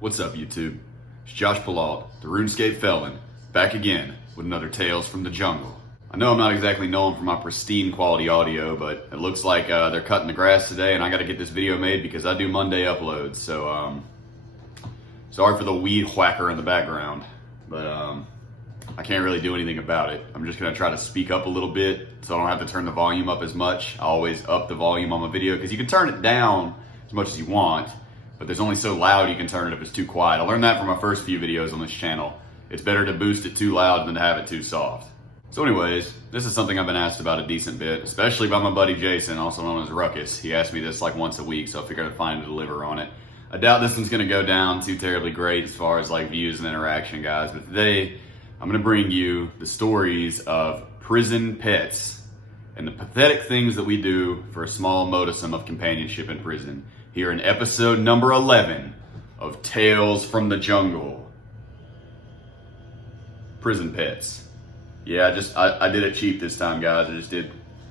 What's up, YouTube? It's Josh Palaud, the RuneScape Felon, back again with another Tales from the Jungle. I know I'm not exactly known for my pristine quality audio, but it looks like they're cutting the grass today, and I got to get this video made because I do Monday uploads. So, sorry for the weed whacker in the background, but I can't really do anything about it. I'm just gonna try to speak up a little bit so I don't have to turn the volume up as much. I always up the volume on my video because you can turn it down as much as you want, but there's only so loud you can turn it if it's too quiet. I learned that from my first few videos on this channel. It's better to boost it too loud than to have it too soft. So anyways, this is something I've been asked about a decent bit, especially by my buddy Jason, also known as Ruckus. He asks me this like once a week, so I figured I'd find a deliver on it. I doubt this one's gonna go down too terribly great as far as like views and interaction, guys, but today I'm gonna bring you the stories of prison pets and the pathetic things that we do for a small modicum of companionship in prison. Here in episode number 11 of Tales from the Jungle. Prison pets. Yeah, I did it cheap this time, guys.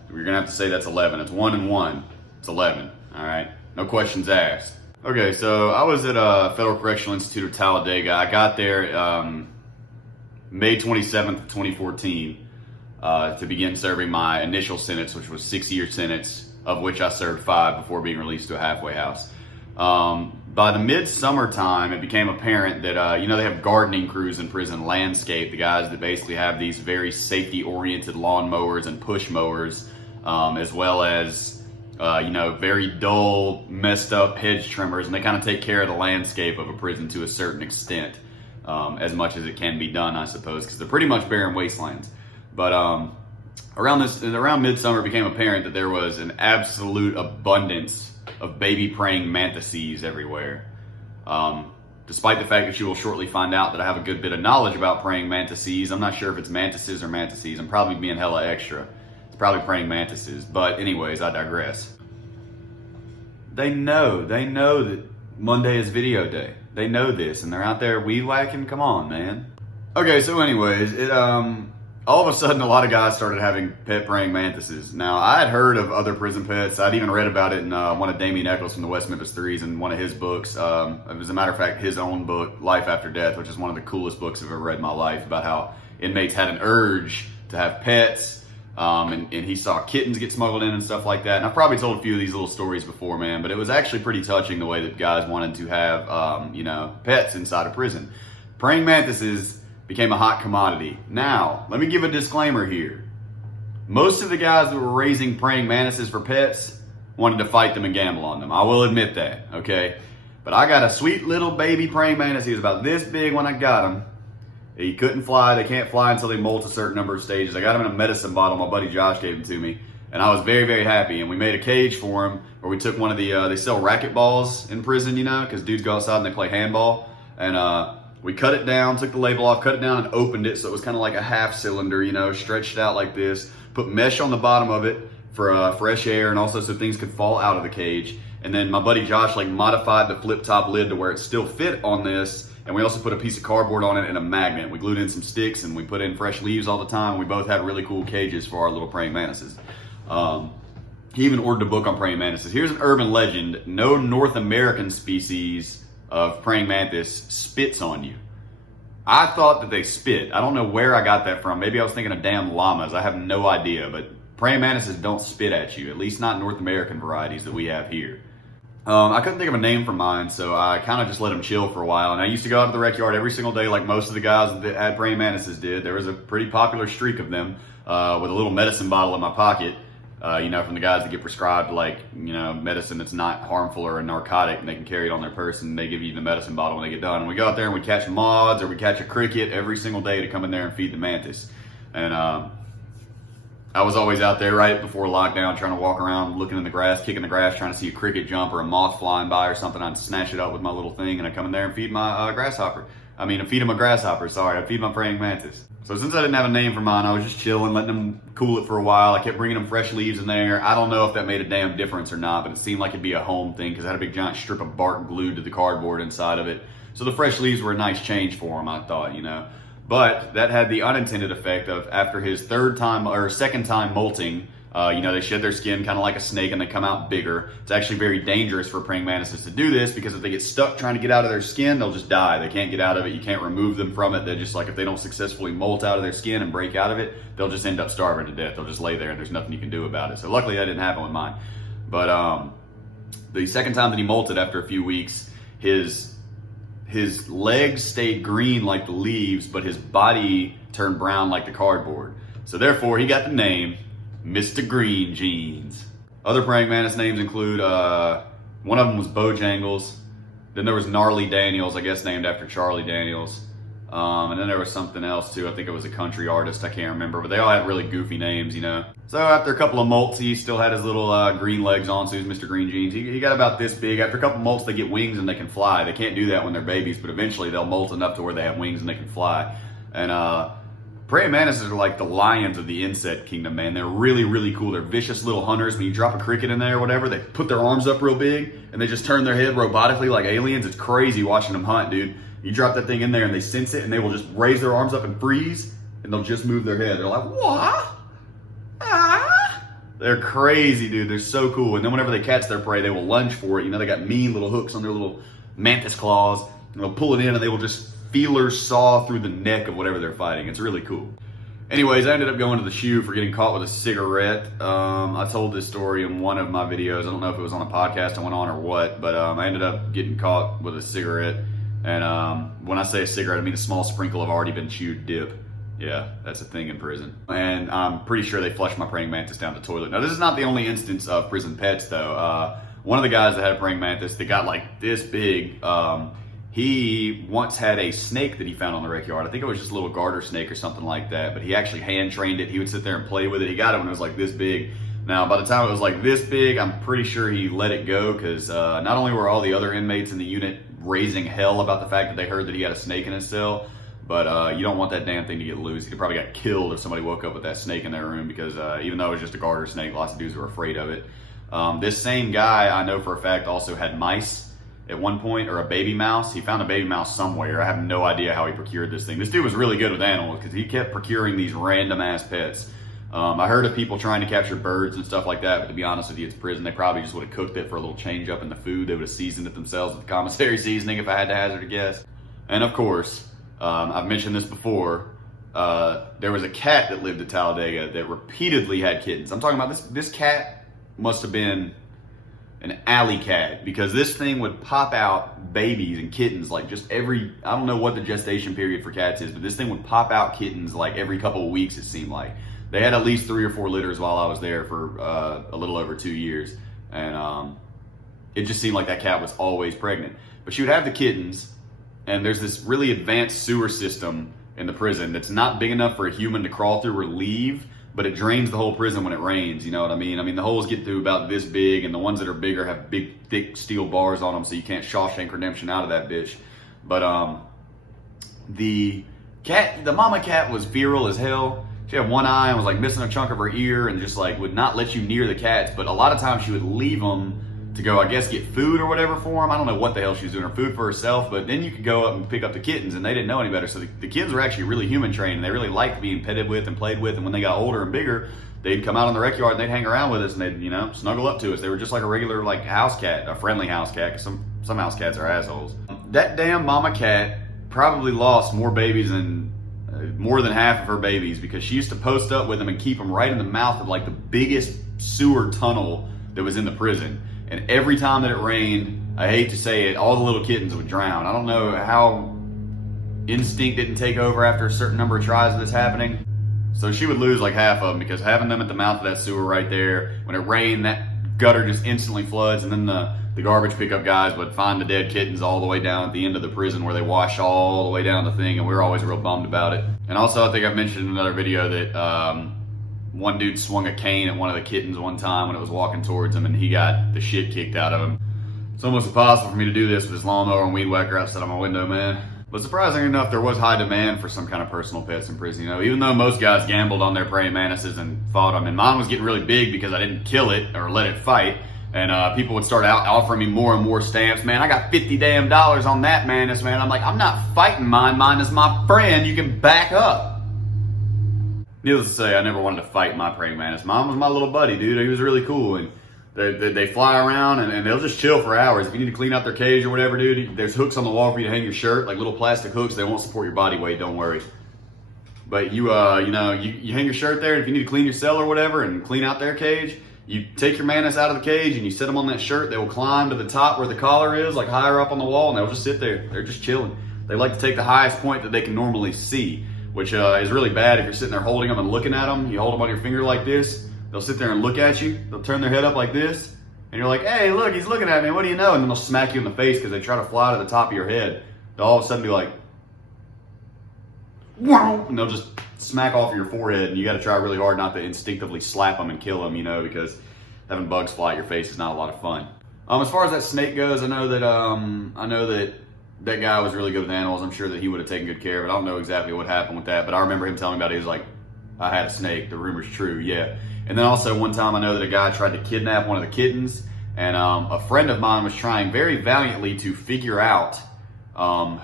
We're gonna have to say that's 11. It's 1 and 1. It's 11, all right? No questions asked. Okay, so I was at Federal Correctional Institute of Talladega. I got there May 27th, 2014 to begin serving my initial sentence, which was 6-year sentence, of which I served 5 before being released to a halfway house. By the midsummer time, it became apparent that, they have gardening crews in prison, landscape, the guys that basically have these very safety-oriented lawn mowers and push mowers, as well as, very dull, messed up hedge trimmers, and they kind of take care of the landscape of a prison to a certain extent, as much as it can be done, I suppose, because they're pretty much barren wastelands. But around midsummer, it became apparent that there was an absolute abundance of baby praying mantises everywhere. Despite the fact that you will shortly find out that I have a good bit of knowledge about praying mantises, I'm not sure if it's mantises or mantises. I'm probably being hella extra. It's probably praying mantises. But anyways, I digress. They know that Monday is video day. They know this, and they're out there weed whacking. Come on, man. Okay, so anyways, all of a sudden, a lot of guys started having pet praying mantises. Now, I had heard of other prison pets. I'd even read about it in one of Damien Eccles from the West Memphis Threes in one of his books. As a matter of fact, his own book, Life After Death, which is one of the coolest books I've ever read in my life, about how inmates had an urge to have pets, and he saw kittens get smuggled in and stuff like that. And I've probably told a few of these little stories before, man, but it was actually pretty touching the way that guys wanted to have, pets inside of prison. Praying mantises became a hot commodity. Now, let me give a disclaimer here. Most of the guys that were raising praying mantises for pets wanted to fight them and gamble on them. I will admit that, okay? But I got a sweet little baby praying mantis. He was about this big when I got him. He couldn't fly. They can't fly until they molt a certain number of stages. I got him in a medicine bottle. My buddy Josh gave him to me. And I was very, very happy. And we made a cage for him where we took one of the, they sell racket balls in prison, because dudes go outside and they play handball. And, we cut it down, took the label off, cut it down, and opened it so it was kind of like a half cylinder, stretched out like this. Put mesh on the bottom of it for fresh air and also so things could fall out of the cage. And then my buddy Josh modified the flip top lid to where it still fit on this. And we also put a piece of cardboard on it and a magnet. We glued in some sticks and we put in fresh leaves all the time. We both had really cool cages for our little praying mantises. He even ordered a book on praying mantises. Here's an urban legend. No North American species of praying mantis spits on you. I thought that they spit. I don't know where I got that from. Maybe I was thinking of damn llamas. I have no idea, but praying mantises don't spit at you, at least not North American varieties that we have here. I couldn't think of a name for mine, so I kind of just let them chill for a while. And I used to go out to the rec yard every single day like most of the guys that had praying mantises did. There was a pretty popular streak of them with a little medicine bottle in my pocket. From the guys that get prescribed medicine that's not harmful or a narcotic, and they can carry it on their person, and they give you the medicine bottle when they get done. And we go out there and we catch moths or we catch a cricket every single day to come in there and feed the mantis. And I was always out there right before lockdown trying to walk around looking in the grass, kicking the grass, trying to see a cricket jump or a moth flying by or something. I'd snatch it up with my little thing and I'd come in there and feed my feed him a grasshopper, sorry. I'd feed my praying mantis. So since I didn't have a name for mine, I was just chilling, letting them cool it for a while. I kept bringing them fresh leaves in there. I don't know if that made a damn difference or not, but it seemed like it'd be a home thing because I had a big giant strip of bark glued to the cardboard inside of it. So the fresh leaves were a nice change for him, I thought, But that had the unintended effect of after his second time molting, They shed their skin kind of like a snake and they come out bigger. It's actually very dangerous for praying mantises to do this because if they get stuck trying to get out of their skin, they'll just die. They can't get out of it. You can't remove them from it. They're just like, if they don't successfully molt out of their skin and break out of it, they'll just end up starving to death. They'll just lay there and there's nothing you can do about it. So luckily that didn't happen with mine. But the second time that he molted after a few weeks, his legs stayed green like the leaves, but his body turned brown like the cardboard. So therefore, he got the name Mr. Green Jeans. Other praying mantis names include, one of them was Bojangles. Then there was Gnarly Daniels, I guess named after Charlie Daniels. And then there was something else too. I think it was a country artist. I can't remember, but they all had really goofy names, So after a couple of molts, he still had his little green legs on, so he was Mr. Green Jeans. He got about this big. After a couple of molts, they get wings and they can fly. They can't do that when they're babies, but eventually they'll molt enough to where they have wings and they can fly. And praying mantises are like the lions of the insect kingdom, man. They're really, really cool. They're vicious little hunters. When you drop a cricket in there or whatever, they put their arms up real big and they just turn their head robotically like aliens. It's crazy watching them hunt, dude. You drop that thing in there and they sense it and they will just raise their arms up and freeze and they'll just move their head. They're like, what? Ah. They're crazy, dude. They're so cool. And then whenever they catch their prey, they will lunge for it. They got mean little hooks on their little mantis claws. And they'll pull it in and they will just feeler saw through the neck of whatever they're fighting. It's really cool. Anyways, I ended up going to the shoe for getting caught with a cigarette. I told this story in one of my videos. I don't know if it was on a podcast I went on or what, but I ended up getting caught with a cigarette. And when I say a cigarette, I mean a small sprinkle of already been chewed dip. Yeah, that's a thing in prison. And I'm pretty sure they flushed my praying mantis down the toilet. Now, this is not the only instance of prison pets, though. One of the guys that had a praying mantis that got like this big, he once had a snake that he found on the rec yard. I think it was just a little garter snake or something like that, but he actually hand trained it. He would sit there and play with it. He got it when it was like this big. Now, by the time it was like this big, I'm pretty sure he let it go because not only were all the other inmates in the unit raising hell about the fact that they heard that he had a snake in his cell, but you don't want that damn thing to get loose. He probably got killed if somebody woke up with that snake in their room because even though it was just a garter snake, lots of dudes were afraid of it. This same guy, I know for a fact, also had mice at one point, or a baby mouse. He found a baby mouse somewhere. I have no idea how he procured this thing. This dude was really good with animals because he kept procuring these random ass pets. I heard of people trying to capture birds and stuff like that, but to be honest with you, it's prison. They probably just would have cooked it for a little change up in the food. They would have seasoned it themselves with the commissary seasoning if I had to hazard a guess. And of course, I've mentioned this before, there was a cat that lived at Talladega that repeatedly had kittens. I'm talking about this cat must have been an alley cat because this thing would pop out babies and kittens like just I don't know what the gestation period for cats is, but this thing would pop out kittens like every couple of weeks, it seemed like. They had at least 3 or 4 litters while I was there for a little over 2 years. And it just seemed like that cat was always pregnant. But she would have the kittens, and there's this really advanced sewer system in the prison that's not big enough for a human to crawl through or leave, but it drains the whole prison when it rains, you know what I mean? I mean, the holes get to about this big, and the ones that are bigger have big, thick steel bars on them, so you can't Shawshank Redemption out of that bitch. But the mama cat was feral as hell. She had one eye and was like missing a chunk of her ear and just like would not let you near the cats. But a lot of times she would leave them to go, I guess, get food or whatever for them. I don't know what the hell she was doing, her food for herself. But then you could go up and pick up the kittens and they didn't know any better. So the kids were actually really human trained and they really liked being petted with and played with. And when they got older and bigger, they'd come out on the rec yard and they'd hang around with us and they'd, snuggle up to us. They were just like a regular like house cat, a friendly house cat, because some house cats are assholes. That damn mama cat probably lost more babies than more than half of her babies because she used to post up with them and keep them right in the mouth of like the biggest sewer tunnel that was in the prison. And every time that it rained, I hate to say it, all the little kittens would drown. I don't know how instinct didn't take over after a certain number of tries of this happening. So she would lose like half of them because having them at the mouth of that sewer right there, when it rained, that gutter just instantly floods, and then the garbage pickup guys would find the dead kittens all the way down at the end of the prison where they wash all the way down the thing, and we were always real bummed about it. And also, I think I've mentioned in another video that one dude swung a cane at one of the kittens one time when it was walking towards him, and he got the shit kicked out of him. It's almost impossible for me to do this with this lawnmower and weed whacker outside of my window, man. But surprisingly enough, there was high demand for some kind of personal pets in prison. Even though most guys gambled on their praying mantises and fought them, and mine was getting really big because I didn't kill it or let it fight. And people would start offering me more and more stamps. Man, I got $50 damn on that mantis, man. I'm like, I'm not fighting mine. Mine is my friend. You can back up. needless to say, I never wanted to fight my praying mantis. Mine was my little buddy, dude. He was really cool, and they fly around and they'll just chill for hours. If you need to clean out their cage or whatever, dude, there's hooks on the wall for you to hang your shirt, like little plastic hooks. They won't support your body weight, don't worry. But you hang your shirt there, and if you need to clean your cell or whatever and clean out their cage, you take your mantis out of the cage and you set them on that shirt. They will climb to the top where the collar is, like higher up on the wall, and they'll just sit there. They're just chilling. They like to take the highest point that they can normally see, which is really bad if you're sitting there holding them and looking at them. You hold them on your finger like this. They'll sit there and look at you. They'll turn their head up like this, and you're like, hey, look, he's looking at me. What do you know? And then they'll smack you in the face because they try to fly to the top of your head. They'll all of a sudden be like, wow, and they'll just smack off your forehead, and you got to try really hard not to instinctively slap them and kill them, because having bugs fly at your face is not a lot of fun. As far as that snake goes, I know that that guy was really good with animals. I'm sure that he would have taken good care of it. I don't know exactly what happened with that, but I remember him telling me about it. He was like, I had a snake. The rumor's true, yeah. And then also one time I know that a guy tried to kidnap one of the kittens, and a friend of mine was trying very valiantly to figure out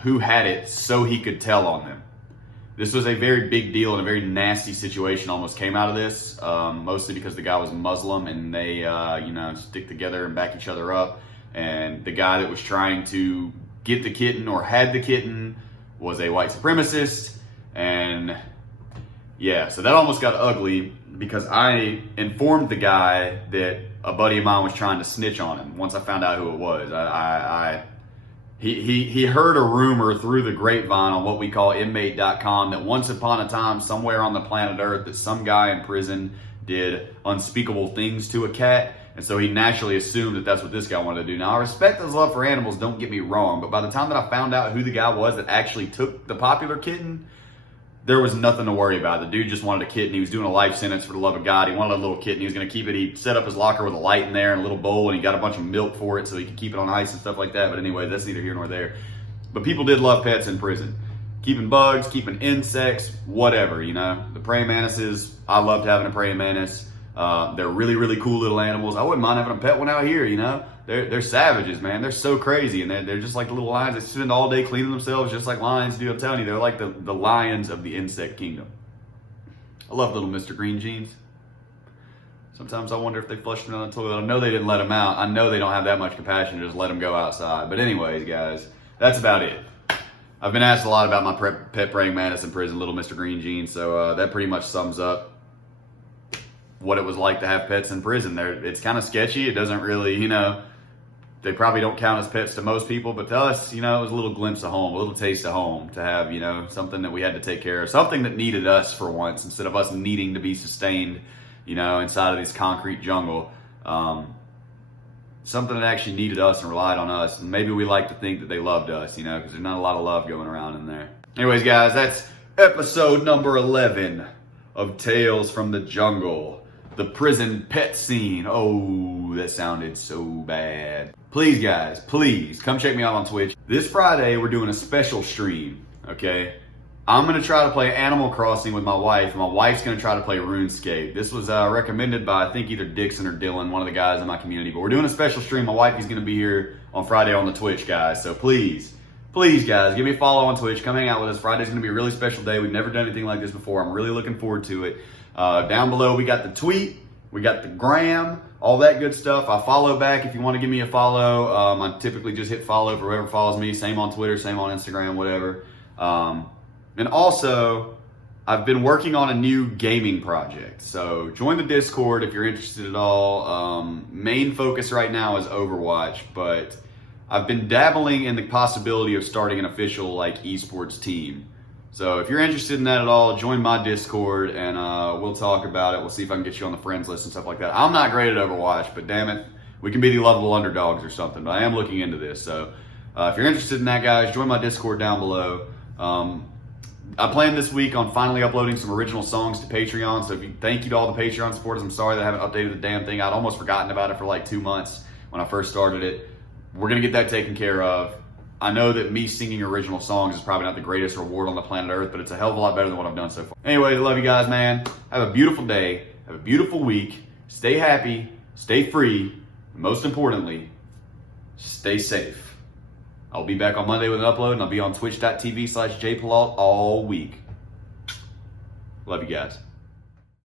who had it so he could tell on them. This was a very big deal and a very nasty situation almost came out of this, mostly because the guy was Muslim and they, stick together and back each other up. And the guy that was trying to get the kitten or had the kitten was a white supremacist. And yeah, so that almost got ugly because I informed the guy that a buddy of mine was trying to snitch on him once I found out who it was. He heard a rumor through the grapevine on what we call inmate.com that once upon a time, somewhere on the planet Earth, that some guy in prison did unspeakable things to a cat. And so he naturally assumed that that's what this guy wanted to do. Now, I respect his love for animals, don't get me wrong. But by the time that I found out who the guy was that actually took the popular kitten, there was nothing to worry about. The dude just wanted a kitten. He was doing a life sentence for the love of God. He wanted a little kitten. He was going to keep it. He set up his locker with a light in there and a little bowl, and he got a bunch of milk for it so he could keep it on ice and stuff like that. But anyway, that's neither here nor there. But people did love pets in prison. Keeping bugs, keeping insects, whatever, The praying mantises, I loved having a praying mantis. They're really, really cool little animals. I wouldn't mind having a pet one out here, They're savages, man. They're so crazy, and they're just like the little lions. They spend all day cleaning themselves just like lions do. I'm telling you, they're like the lions of the insect kingdom. I love little Mr. Green Jeans. Sometimes I wonder if they flushed him down the toilet. I know they didn't let him out. I know they don't have that much compassion to just let him go outside. But anyways, guys, that's about it. I've been asked a lot about my pet praying mantis in prison, little Mr. Green Jeans, so that pretty much sums up what it was like to have pets in prison. It's kind of sketchy. It doesn't really, they probably don't count as pets to most people, but to us, it was a little glimpse of home, a little taste of home to have, something that we had to take care of, something that needed us for once instead of us needing to be sustained, inside of this concrete jungle. Something that actually needed us and relied on us. And maybe we like to think that they loved us, because there's not a lot of love going around in there. Anyways, guys, that's episode number 11 of Tales from the Jungle. The prison pet scene. Oh, that sounded so bad. Please, guys, please come check me out on Twitch. This Friday, we're doing a special stream, okay? I'm going to try to play Animal Crossing with my wife, and my wife's going to try to play RuneScape. This was recommended by, I think, either Dixon or Dylan, one of the guys in my community. But we're doing a special stream. My wife is going to be here on Friday on the Twitch, guys. So please, guys, give me a follow on Twitch. Come hang out with us. Friday's going to be a really special day. We've never done anything like this before. I'm really looking forward to it. Down below, we got the tweet. We got the gram, all that good stuff. I follow back if you want to give me a follow. I typically just hit follow for whoever follows me. Same on Twitter, same on Instagram, whatever. And also, I've been working on a new gaming project. So join the Discord if you're interested at all. Main focus right now is Overwatch, but I've been dabbling in the possibility of starting an official esports team. So if you're interested in that at all, join my Discord and we'll talk about it. We'll see if I can get you on the friends list and stuff like that. I'm not great at Overwatch, but damn it, we can be the lovable underdogs or something. But I am looking into this. So if you're interested in that, guys, join my Discord down below. I plan this week on finally uploading some original songs to Patreon. So thank you to all the Patreon supporters. I'm sorry that I haven't updated the damn thing. I'd almost forgotten about it for 2 months when I first started it. We're going to get that taken care of. I know that me singing original songs is probably not the greatest reward on the planet Earth, but it's a hell of a lot better than what I've done so far. Anyway, I love you guys, man. Have a beautiful day. Have a beautiful week. Stay happy. Stay free. And most importantly, stay safe. I'll be back on Monday with an upload, and I'll be on twitch.tv/jpalalt all week. Love you guys.